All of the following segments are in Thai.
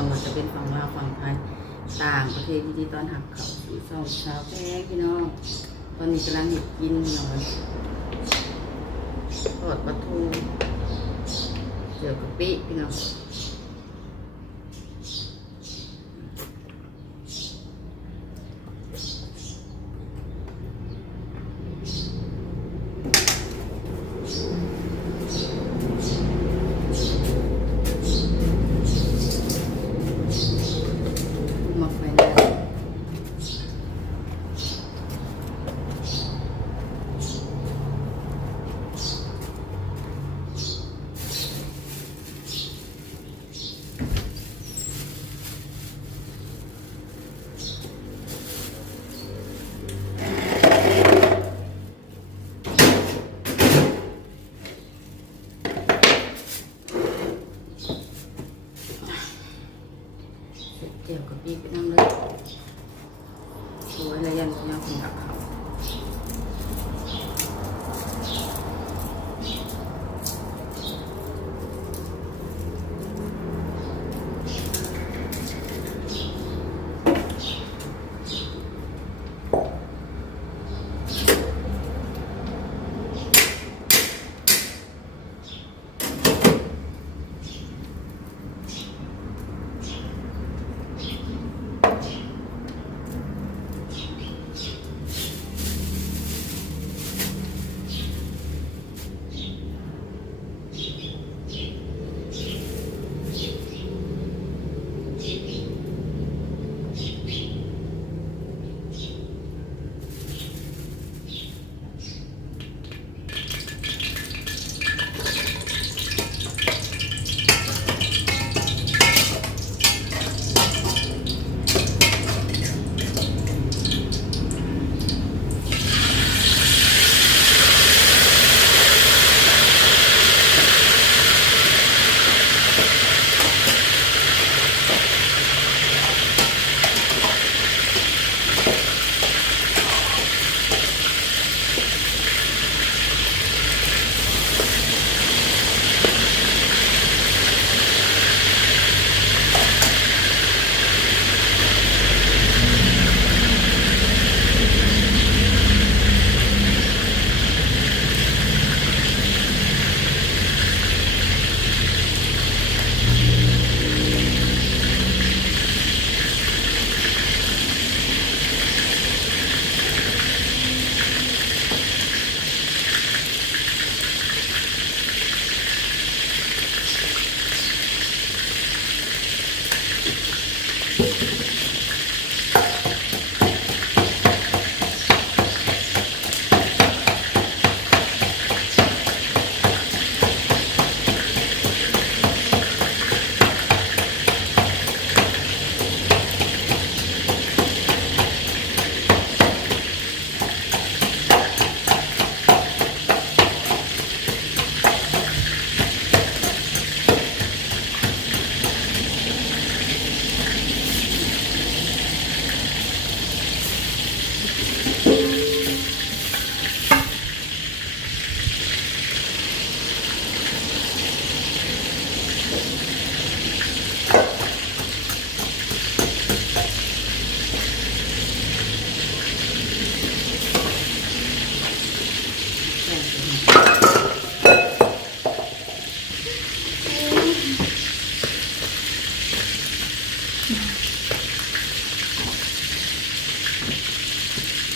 อนว่าจะเป็นฝั่งลาวฝั่งไทยต่างประเทศที่ต้อนรับเขาสู่ช่องชาวแท้พี่น้องตอนนี้กำลังเห็ดกินหน่อยทอดปลาทูเจียวกะปิพี่น้องเจียวกะปิไปนั่งเลยสวยเลยยันยังกินกับเขา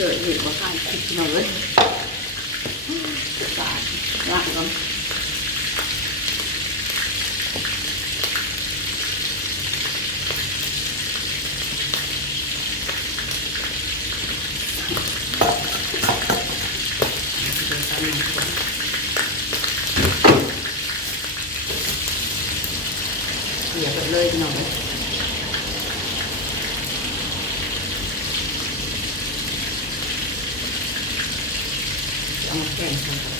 เกิดเหตุว่าข้างคิดหน่อยเลยสาดละก่อนเสียไปเลยหน่อยแกงทำ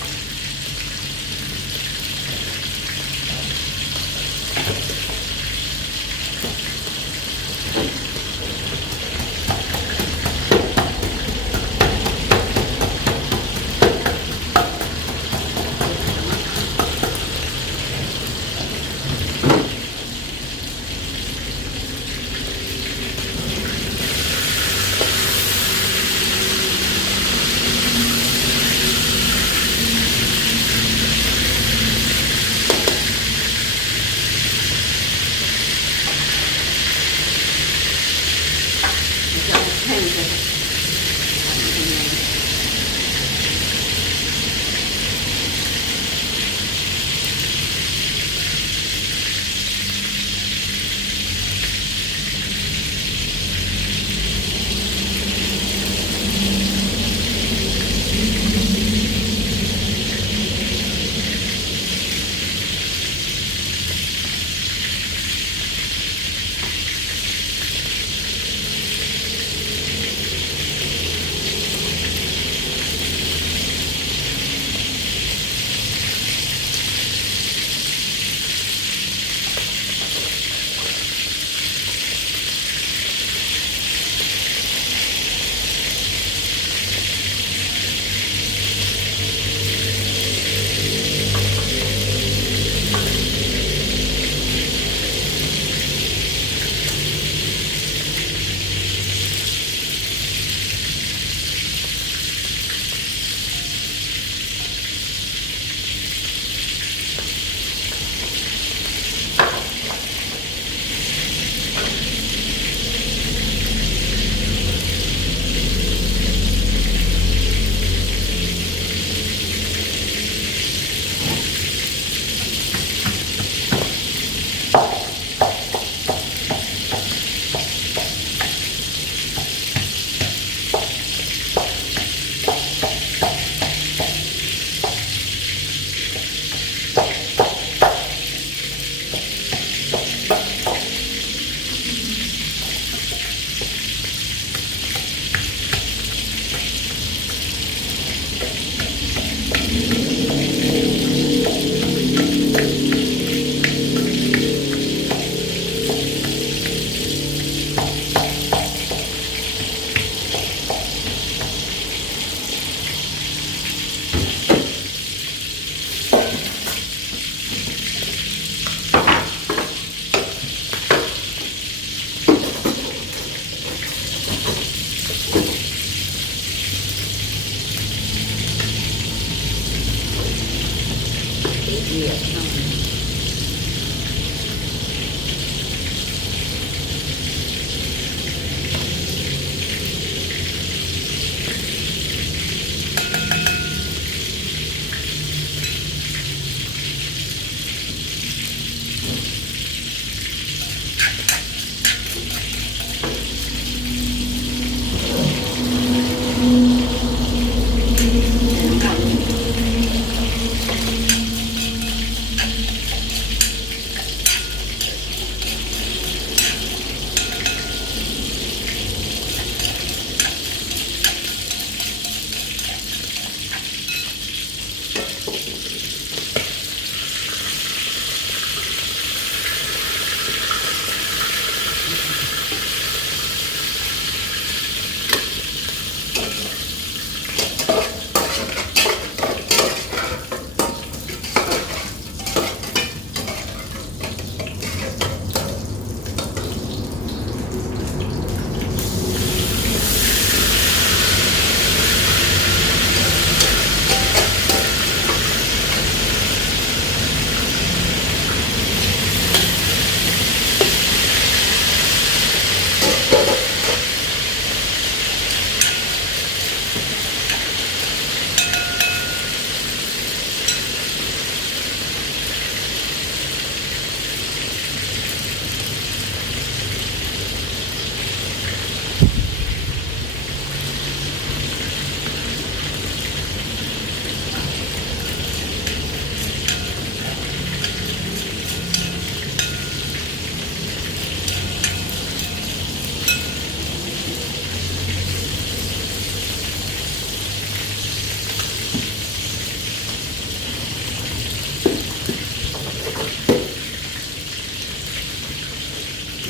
เดือดเข้า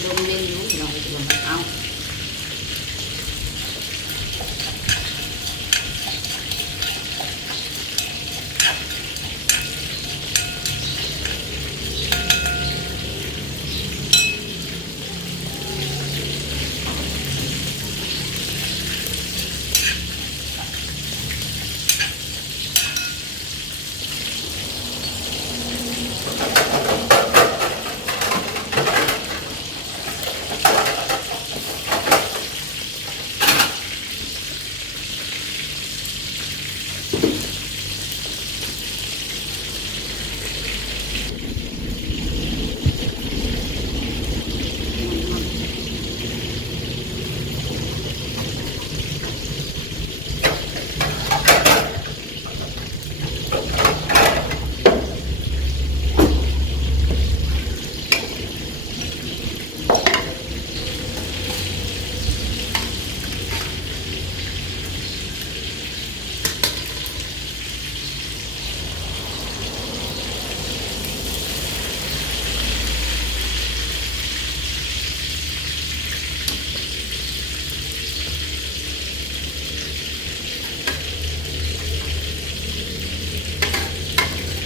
ลงเล่นอยู่เราจะลงเอา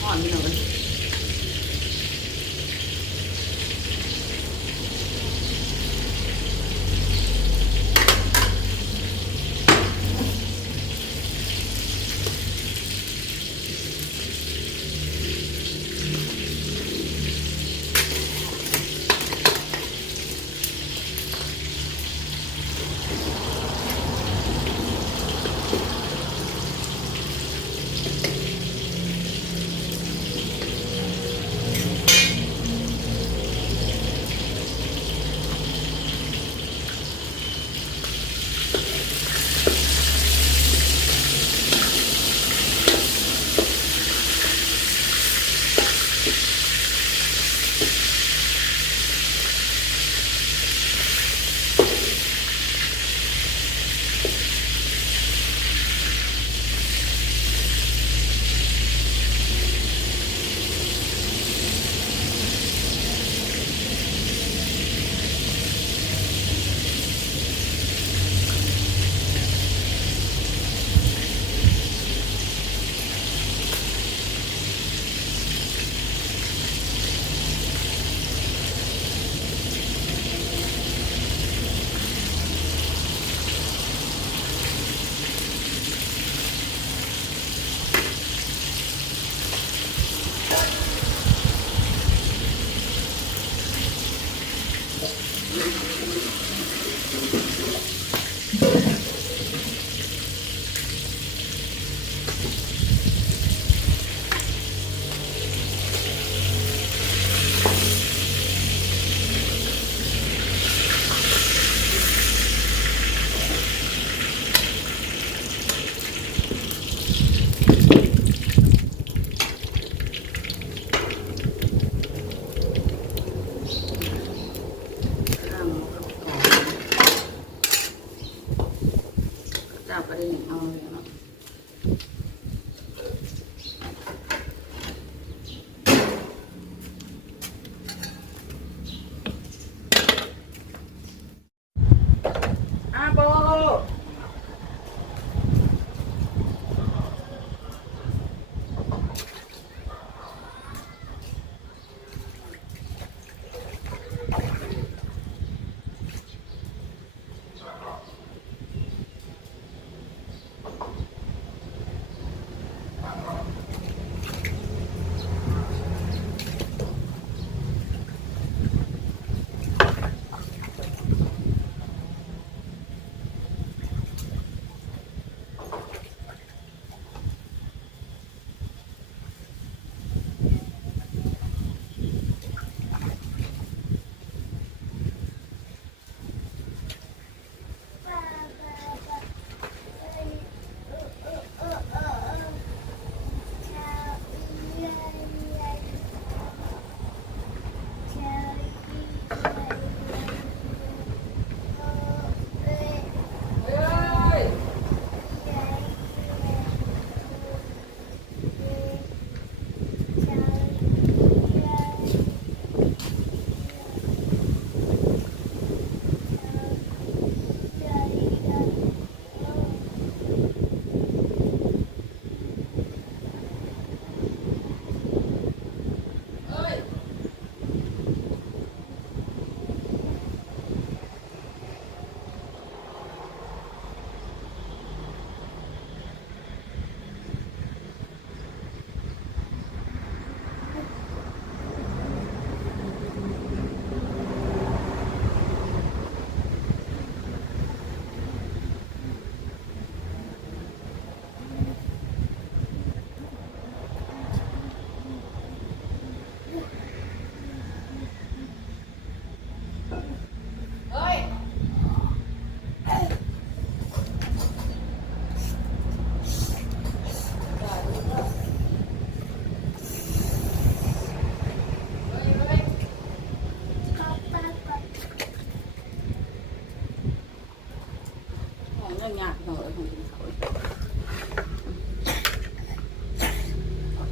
อ่อนนิดหน่อย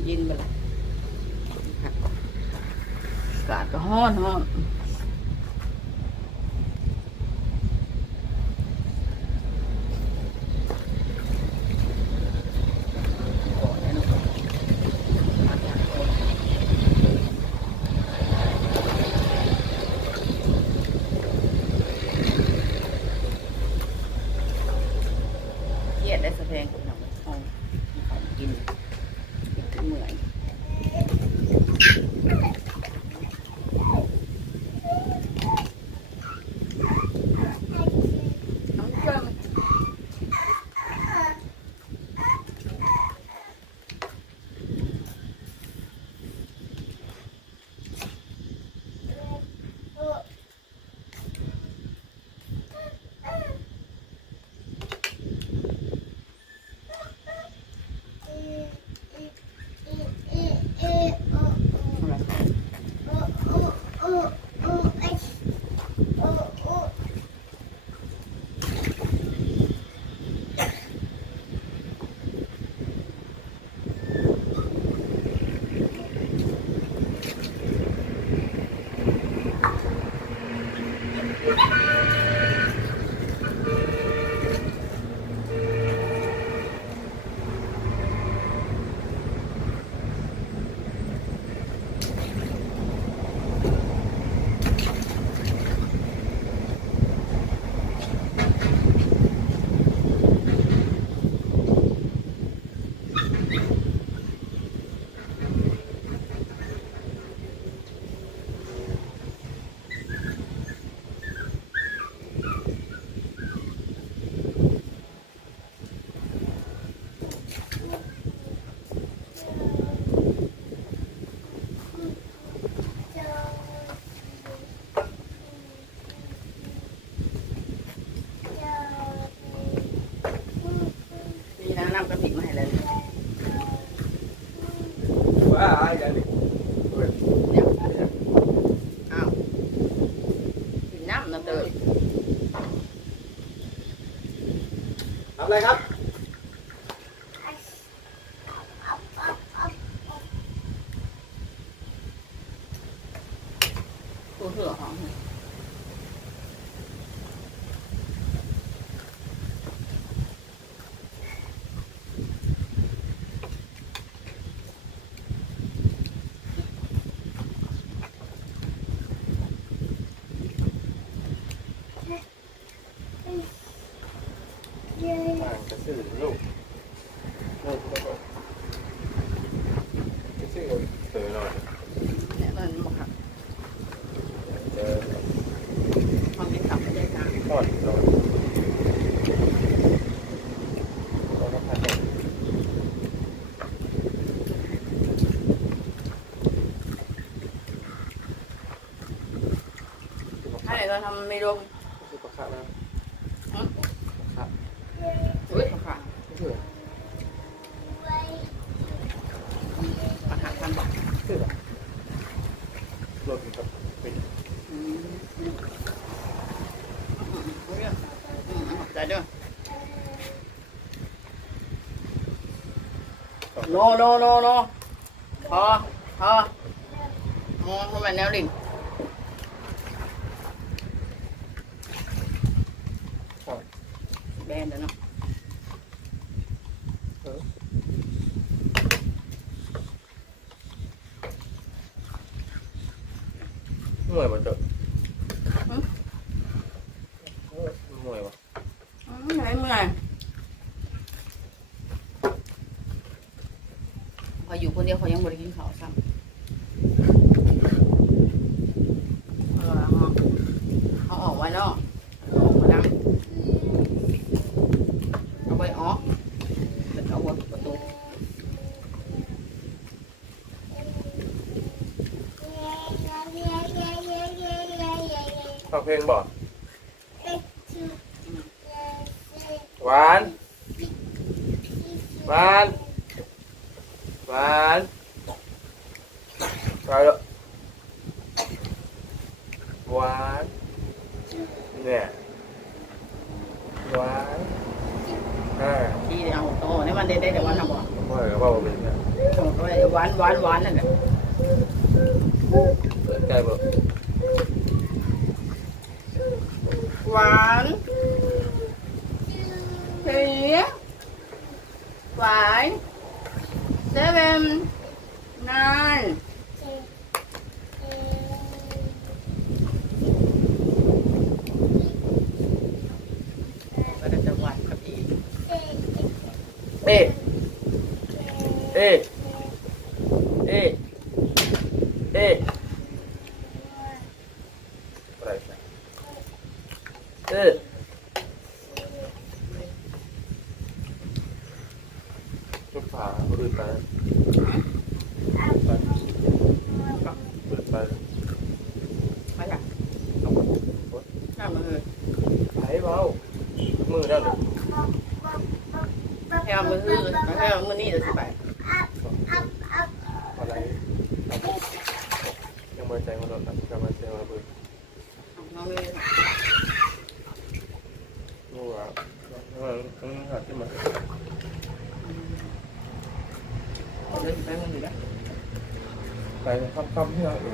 ย็นบ่ล่ะอากาศก็ร้อนเครียดได้สะแพงกับน้องเอาของกินถึงเมื่อยน้ำกระปิกมาให้เลยว่าอะไรนี่เนี่ยอ้าวกินน้ำนะเตยทำอะไรครับตัวเหือหอมเลยจะซื้อลูกจะซื้อเตยหน่อยเนี่ยมันบอกครับความเป็นขับไม่ได้การทอดหน่อยถ้าไหนเราทำไม่ลงซื้อปลาคาร์ฟนะอุ้ยปลาคาร์ฟปลาคาร์ฟพันบาทซื้อแบบรถกับปิดใจเด้อโนพอมองเข้ามาแนวดิ่งแบนแล้วเนาะมวยมันเถอะมวยวะไหนเมื่อยพออยู่คนเดียวเขายังบริกินข้าวซ้ำเขาออกไว้เนาะออกมาดังเอาไว้ออกเป็นเอาหัวประตูฟังเพลงบ่หวานไปแล้วหวานเนี่ยหวานที่เอาโตนี่มันได้แต่ว่าทำบ่ไม่ก็ว่าเป็นเนี่ยส่งตัวเอง หวานหวานหวานนั่นแหละ เปิดใจบ่ หวานเสียหวานเซเว่นนายก็จะหวานกับอีก เอ๊ะเอ๊ะเอ๊ะเอ๊ะอะไรเอ๊ะลูกผาปืนไปปืนไป มาจาก เอา น้ำมาเลย ไหนเบามือได้หรือ ให้เอามือฮื้อให้เอามือนี่เดี๋ยวสิไป อะไรยังไม่ใจมันโดนนะกำลังใจมันปืน น้องเลย นู่นอ่ะต้องหาที่มา เดี๋ยวสิไปมันอยู่แล้ว ไปค่ำที่เราไป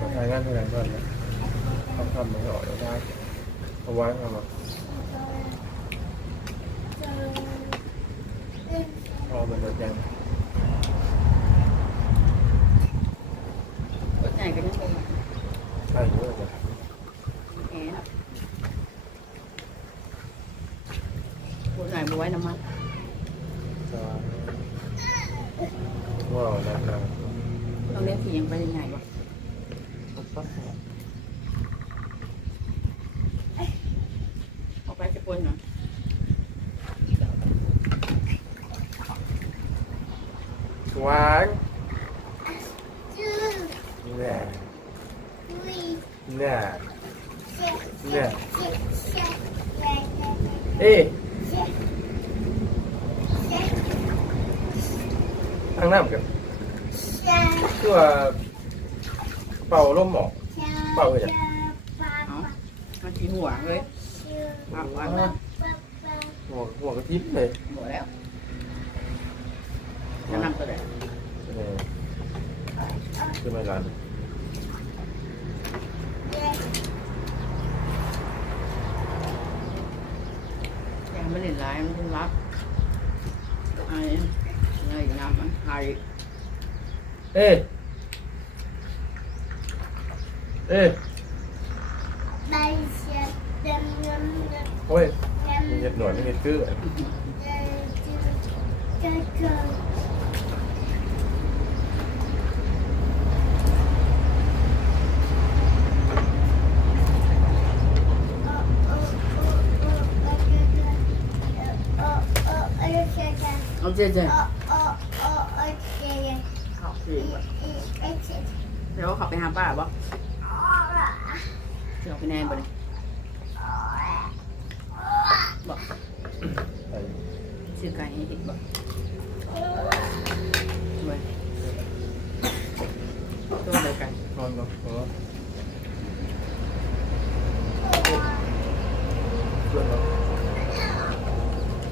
ทำงานทำงานก่อนนะค่ำไม่ออกได้เอาไว้ทำอ่ะพอมันจะยัง รถใหญ่ก็ยังเป็น ใช่เยอะเลย แอนรถใหญ่มาไว้น้ำมัน จะว้าวนะครับ ต้องเลี้ยงขี่ยังไปยังไงวะออกไปจะปนเหรอ หวานเนี่ยเนี่ยเนี่ยเอ๊ะทางน้ำกันคือว่าเป่าลมหมอกเป่าเลยจ้ะ เอามันสีหัวเลยเอาไว้มา หัวกระทิบเลย หมดแล้วจะนำตัวไหน คือไม่กัน ยังไม่ได้ร้ายมันรับอะไรน้ำมันหาย เอ๊ะเอ๊ะโอ้ยมีเห็ดหน่อยไม่เห็ดคือเอาเจ๊เจ๊เขาสิเดี๋ยวเขาไปหาป้าบ่เดี๋ยวไปแนนบ่เลยบอกชื่อไก่ให้เห็นบ่เว้ยตัวเดียวกัน นอนก่อนเพื่อนเรา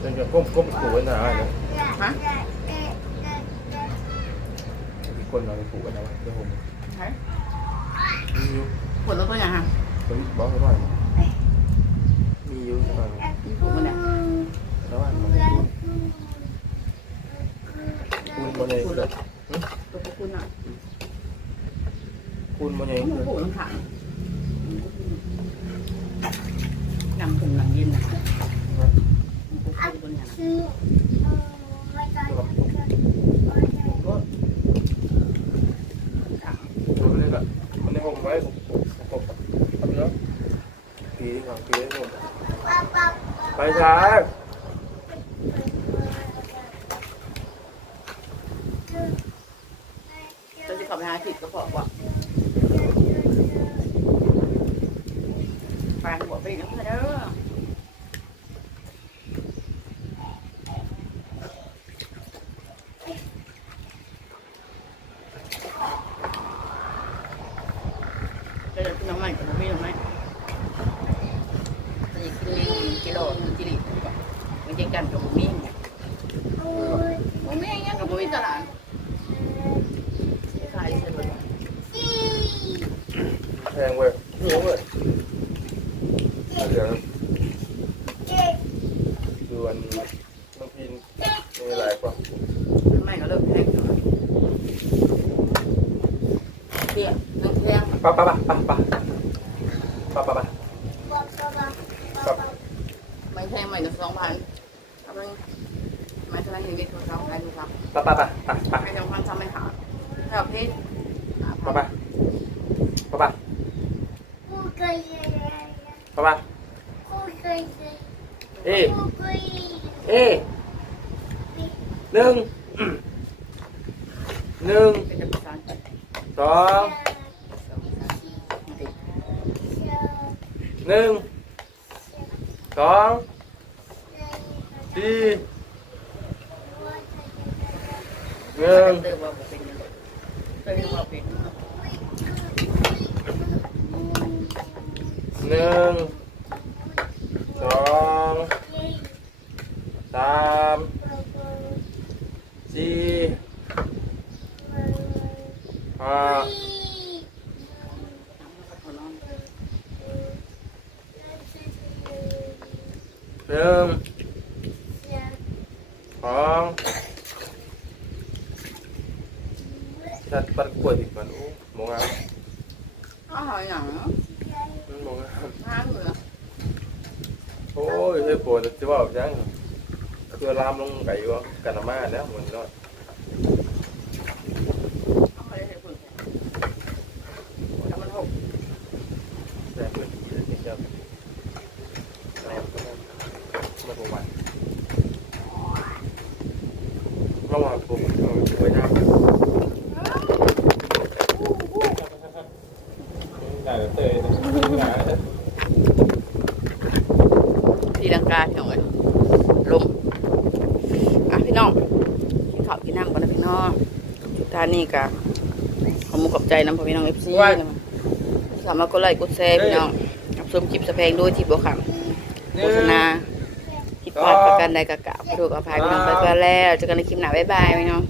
เป็นกับก้มผูกไว้นานเลย ฮะ คนเราไปผูกไว้นานเดี๋ยวผม ใช่ มีอยู่ ปวดแล้วตัวอย่างฮะ ผมบอกเขาว่ามีอยู่ใช่ไหม ปวดมันเนี่ย แล้วว่ามันคูณบนเอง ปวดเลยตัวพวกคุณอ่ะ คูณบนเอง มันปวดมันขังนำถุงหลังเย็นนะมันปวดบนอย่าง ก็มันเลยแบบมันในห้องไว้ผมทำเยอะปีที่สองปีที่ผมไปช้า ตัวที่เขาไปหาผิดก็บอกว่าแฟนหัวไปน้ำเด้อจะกินน้ำมันกับผมไม่ทำไมจะกินกิโลกิลิมันจะกันกับผมมีไงผมมีอย่างกับผมมีตลาด ตี้ยนั่งแข้ง ปะปะปะปะปะปะปะปะปะ ไม่แข้งใหม่กับ2,000เอาไปไม่เท่านั้นเองตัว2,000ดูครับ ปะปะปะปะปะ ให้2,000ทำไม่หาแล้วพี่ ปะปะปะปะปะปะเอ๊เอ๊หนึ่ง เป็นจะประสาน สองหนึ่งสองสี่หนึ่ง เติมว่าเป็นเติมว่าเป็น หนึ่งสองสามสี่ห้าหนึ่งสองจัดปันกล้วยอีกก่อนโอ้มองงาม อ๋ออย่าง มองงาม ห้าเหมือ โอ้ยเฮ้ยปวดจะว่าแบบยังคือลามลงไก่วะกันมาแล้วเหมือนน้อย เอาไปให้คุณแล้วมันหก แต่เพื่อนที่จะเจอมาประวัติระหว่างผมไปน้ำได้เตยนะ ตีลังกาพี่น้องเลยลมอ่ะพี่น้องกินข้าวกินน้ำก่อนนะพี่น้องจุดท่านี่กะขอมุกขอบใจน้ำพ่อพี่น้องFC สามารถกดไลค์กดแชร์พี่น้องรับชมคลิปสะเพงด้วยที่บัวขำโฆษณาคิดพลาดประกันใดกะกะขอโทษอภัยพี่น้องไปแล้วเจอกันในคลิปหน้าบ๊ายบายพี่น้อง